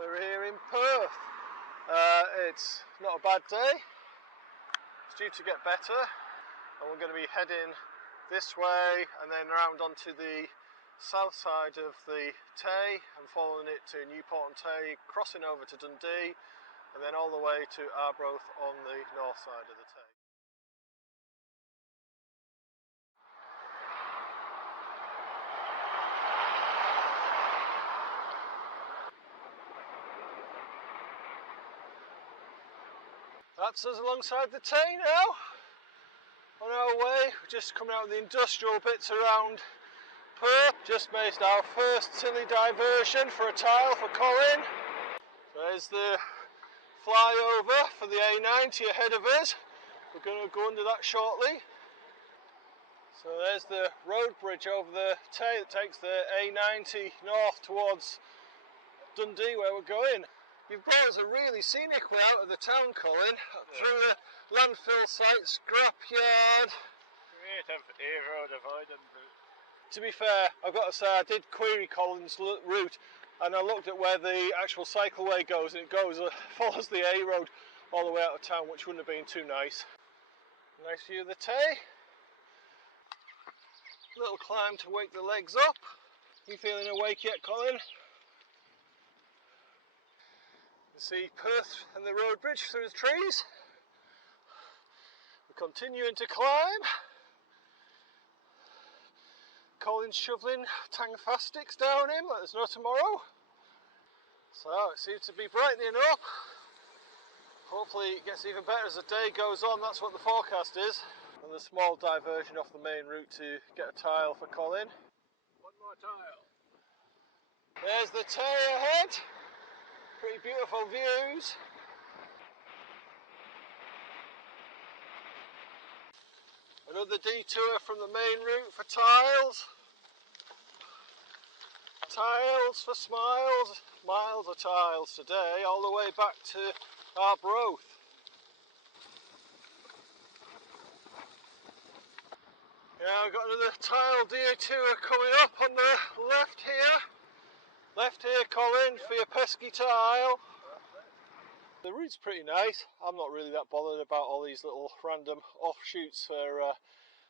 We're here in Perth. It's not a bad day. It's due to get better, and we're going to be heading this way and then round onto the south side of the Tay and following it to Newport on Tay, crossing over to Dundee, and then all the way to Arbroath on the north side of the Tay. That's us alongside the Tay now. On our way, we're just coming out of the industrial bits around Perth. Just made our first silly diversion for a tile for Colin. So there's the flyover for the A90 ahead of us. We're going to go under that shortly. So there's the road bridge over the Tay that takes the A90 north towards Dundee where we're going. You've brought us a really scenic way out of the town, Colin, through the landfill site, scrapyard. Creative A-road avoidance route. To be fair, I've got to say I did query Colin's route and I looked at where the actual cycleway goes, and it follows the A road all the way out of town, which wouldn't have been too nice. Nice view of the Tay. Little climb to wake the legs up. You feeling awake yet, Colin? You see Perth and the road bridge through the trees. We're continuing to climb. Colin's shoveling tangfastics down him like there's no tomorrow. So it seems to be brightening up. Hopefully it gets even better as the day goes on, that's what the forecast is. And a small diversion off the main route to get a tile for Colin. One more tile. There's the Tay ahead. Pretty beautiful views. Another detour from the main route for tiles. Tiles for smiles. Miles of tiles today, all the way back to Arbroath. Yeah, we've got another tile detour coming up on the left here. Left here, Colin, for your pesky tile. The route's pretty nice. I'm not really that bothered about all these little random offshoots for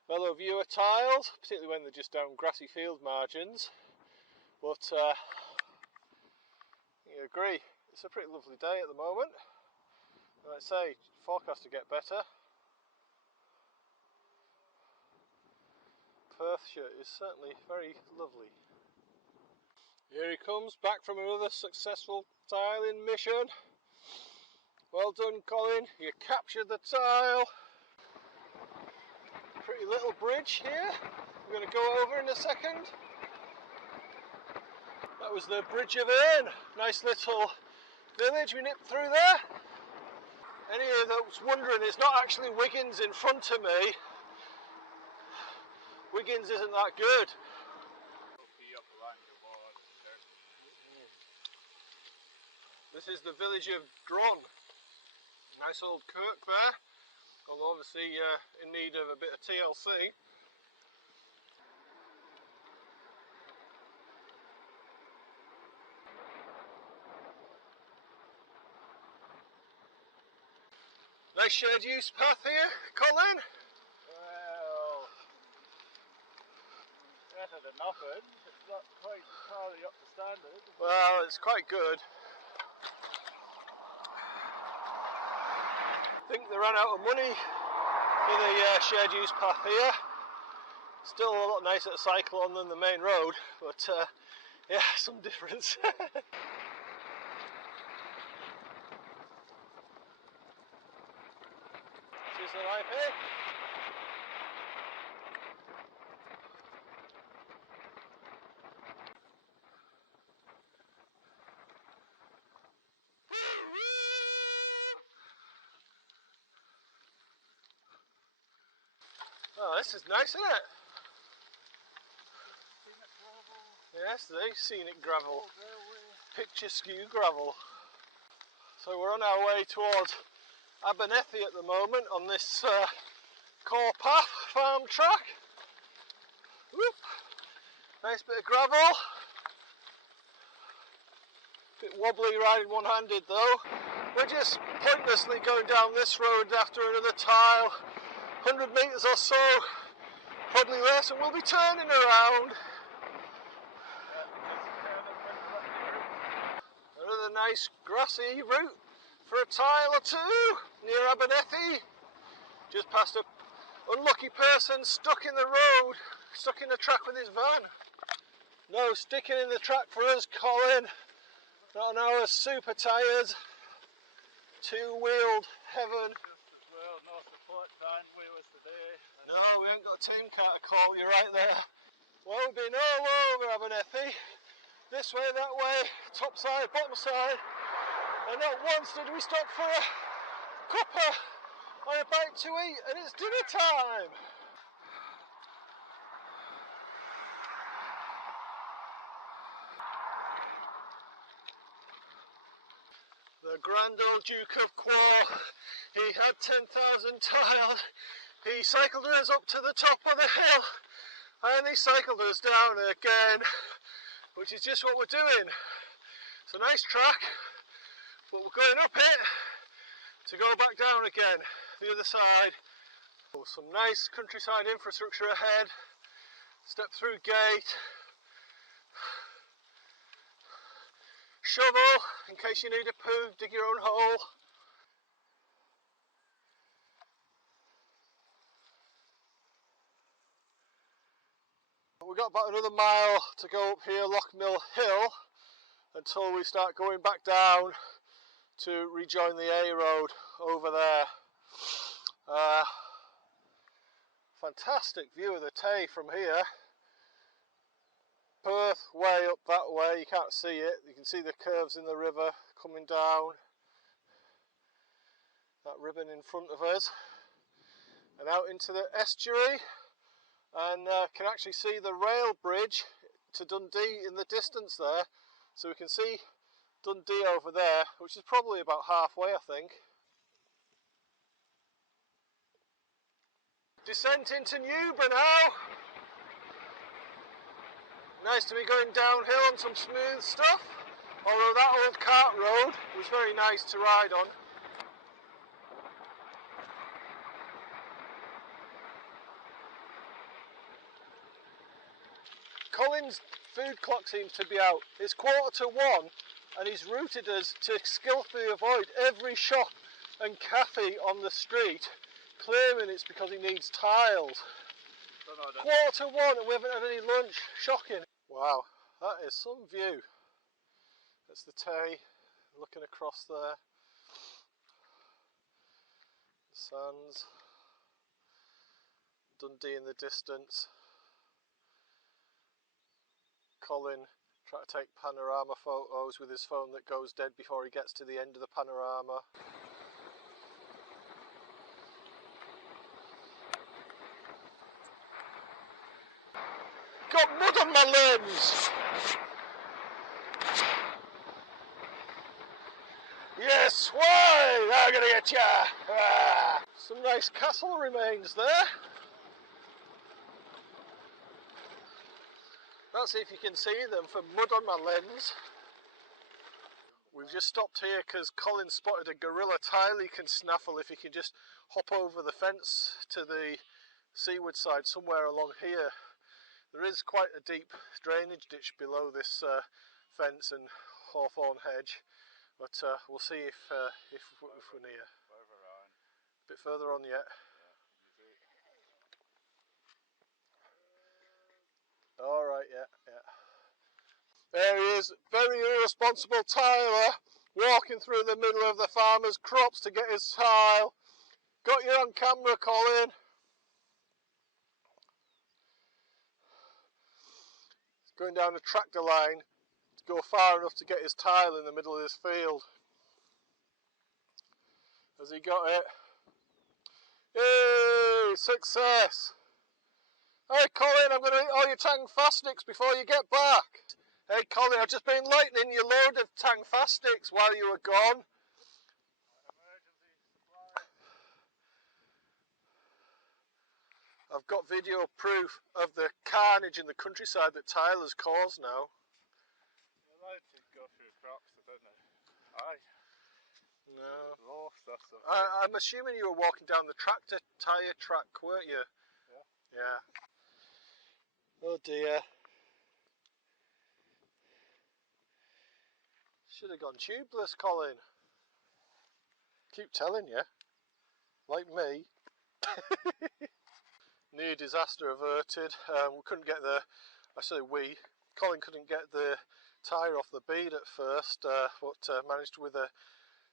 fellow viewer tiles, particularly when they're just down grassy field margins. But you agree, it's a pretty lovely day at the moment. And I'd say, forecast to get better. Perthshire is certainly very lovely. Here he comes, back from another successful tiling mission. Well done, Colin, you captured the tile. Pretty little bridge here, we're going to go over in a second. That was the Bridge of Erne, nice little village we nipped through there. Any of you that's wondering, it's not actually Wiggins in front of me. Wiggins isn't that good. This is the village of Dron. Nice old kirk there, although obviously in need of a bit of TLC. Nice shared use path here, Colin. Well, better than nothing. It's not quite entirely up to standard. Well, it's quite good. I think they ran out of money for the shared use path here. Still a lot nicer to cycle on than the main road, but yeah, some difference. Here's the life here. Oh, this is nice, isn't it? Yes, the scenic gravel. Picturesque gravel. So we're on our way towards Arbroath at the moment on this core path farm track. Whoop. Nice bit of gravel. Bit bit wobbly riding one-handed though. We're just pointlessly going down this road after another tile, 100 metres or so, probably less, and we'll be turning around. Another nice grassy route for a tile or two near Arbroath. Just past a unlucky person stuck in the road, stuck in the track with his van. No sticking in the track for us, Colin. Not on our super tyres. Two-wheeled heaven. Well, no support sign wheelers today. No, we haven't got a team car to call, you're right there. Well, we've been all over Arbroath. This way, that way, top side, bottom side. And not once did we stop for a cuppa or a bite to eat, and it's dinner time. The grand old Duke of Quor, he had 10,000 tiles. He cycled us up to the top of the hill, and he cycled us down again, which is just what we're doing. It's a nice track, but we're going up it to go back down again, the other side. Oh, some nice countryside infrastructure ahead. Step through gate. Shovel, in case you need a poo, dig your own hole. We've got about another mile to go up here Lochmill Hill until we start going back down to rejoin the A road over there. Fantastic view of the Tay from here. Perth way up that way, you can't see it, you can see the curves in the river coming down. That ribbon in front of us. And out into the estuary, and can actually see the rail bridge to Dundee in the distance there. So we can see Dundee over there, which is probably about halfway, I think. Descent into Newber now. Nice to be going downhill on some smooth stuff, although that old cart road was very nice to ride on. Colin's food clock seems to be out. It's 1:45 and he's routed us to skillfully avoid every shop and cafe on the street, claiming it's because he needs tiles. 1:45 and we haven't had any lunch. Shocking. Wow, that is some view. That's the Tay, looking across there. The sands. Dundee in the distance. Colin trying to take panorama photos with his phone that goes dead before he gets to the end of the panorama. Got mud on my limbs! Yes, why? I'm gonna get ya! Ah. Some nice castle remains there. Let's see if you can see them from mud on my lens. We've just stopped here because Colin spotted a gorilla tile he can snaffle if he can just hop over the fence to the seaward side somewhere along here. There is quite a deep drainage ditch below this fence and hawthorn hedge, but we'll see if we're near. A bit further on yet. Alright, yeah. There he is, very irresponsible tiler, walking through the middle of the farmer's crops to get his tile. Got you on camera, Colin. He's going down a tractor line to go far enough to get his tile in the middle of this field. Has he got it? Yay! Success! Hey Colin, I'm going to eat all your tang fastics before you get back. Hey Colin, I've just been lightening your load of tang fastics while you were gone. I've got video proof of the carnage in the countryside that Tyler's caused now. You're allowed to go through crops isn't it? Aye. No. No, that's okay. I'm assuming you were walking down the tractor tyre track, weren't you? Yeah. Yeah. Oh dear. Should have gone tubeless, Colin. Keep telling you. Like me. Near disaster averted. We couldn't get Colin couldn't get the tyre off the bead at first, but managed with a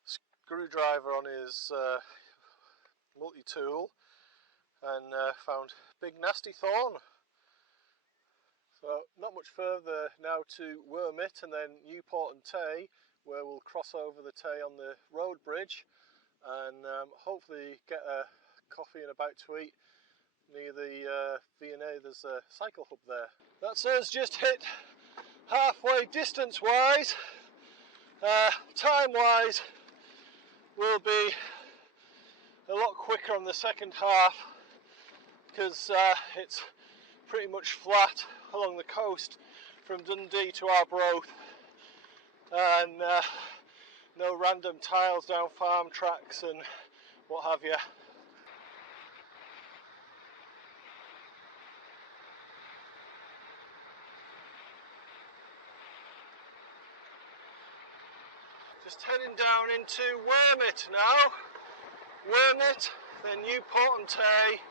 screwdriver on his multi-tool and found big nasty thorn. So not much further now to Wormit and then Newport and Tay, where we'll cross over the Tay on the road bridge and hopefully get a coffee and a bite to eat near the V&A. There's a cycle hub there. That's us just hit halfway distance wise. Time wise will be a lot quicker on the second half because it's pretty much flat along the coast from Dundee to Arbroath and no random tiles down farm tracks and what have you. Just heading down into Wormit now. Wormit, then Newport and Tay,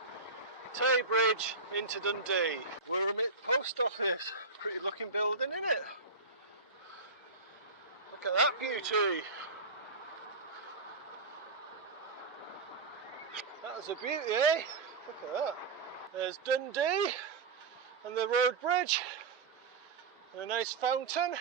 Tay Bridge into Dundee. Wormit Post Office, pretty looking building, isn't it? Look at that beauty. That was a beauty, eh? Look at that. There's Dundee and the road bridge and a nice fountain.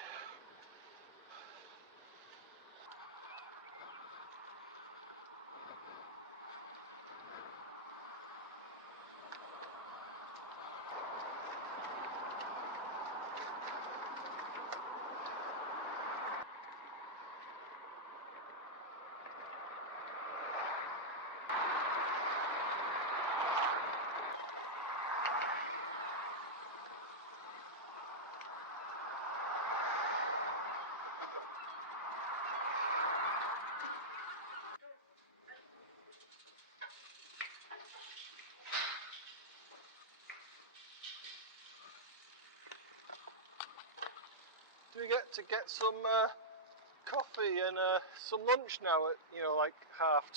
Do we get to get some coffee and some lunch now at, like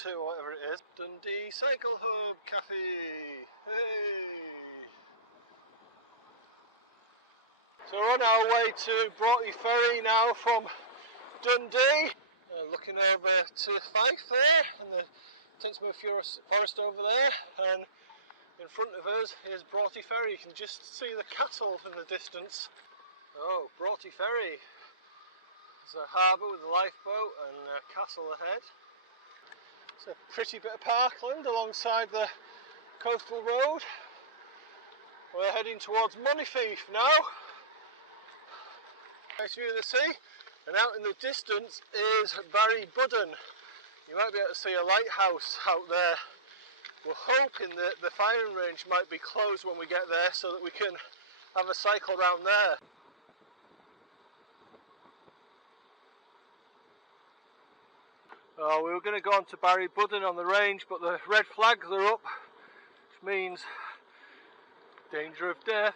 2:30 or whatever it is? Dundee Cycle Hub Cafe. Hey! So we're on our way to Arbroath Ferry now from Dundee. Looking over to Fife there, and the Tensmore Forest over there, and in front of us is Arbroath Ferry. You can just see the castle in the distance. Oh, Arbroath Ferry. There's a harbour with a lifeboat and a castle ahead. It's a pretty bit of parkland alongside the coastal road. We're heading towards Moneyfief now. Nice view of the sea, and out in the distance is Barry Budden. You might be able to see a lighthouse out there. We're hoping that the firing range might be closed when we get there so that we can have a cycle round there. Oh, we were going to go on to Barry Budden on the range, but the red flags are up, which means danger of death.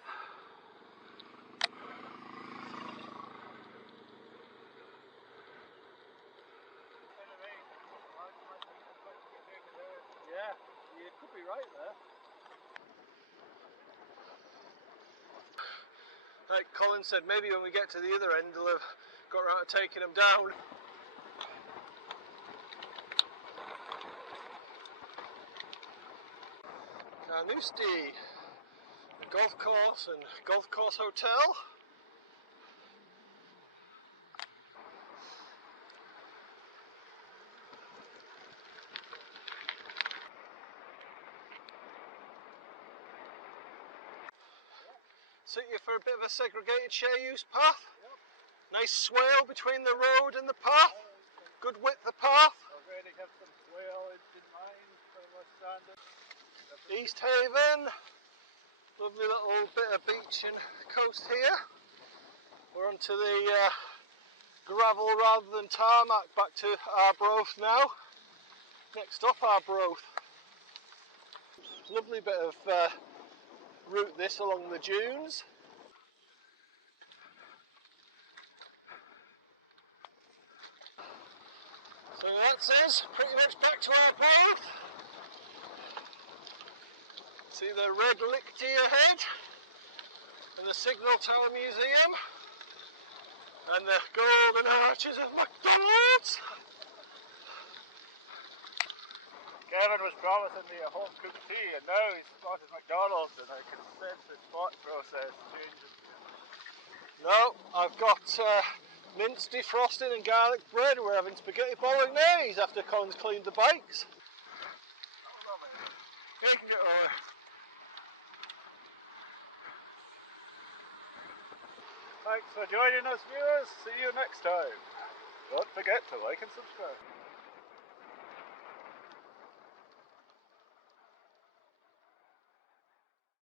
Yeah, you could be right there. Like Colin said, maybe when we get to the other end they'll have got around to taking them down. Carnoustie, the golf course and golf course hotel. Suit you for a bit of a segregated share use path. Yep. Nice swale between the road and the path. Good width of path. Already have some swale in mind for what's standing. East Haven. Lovely little bit of beach and coast here. We're onto the gravel rather than tarmac back to Arbroath now. Next up, Arbroath. Lovely bit of route this along the dunes. So that's us, pretty much back to Arbroath. See the red lichty ahead, and the Signal Tower Museum, and the golden arches of McDonald's. Kevin was promising me a home cooked tea, and now he's spotted McDonald's, and I can sense his thought process changing. No, I've got mince defrosting and garlic bread. We're having spaghetti bolognese after Colin's cleaned the bikes. Taking it over. Thanks for joining us, viewers. See you next time. Don't forget to like and subscribe.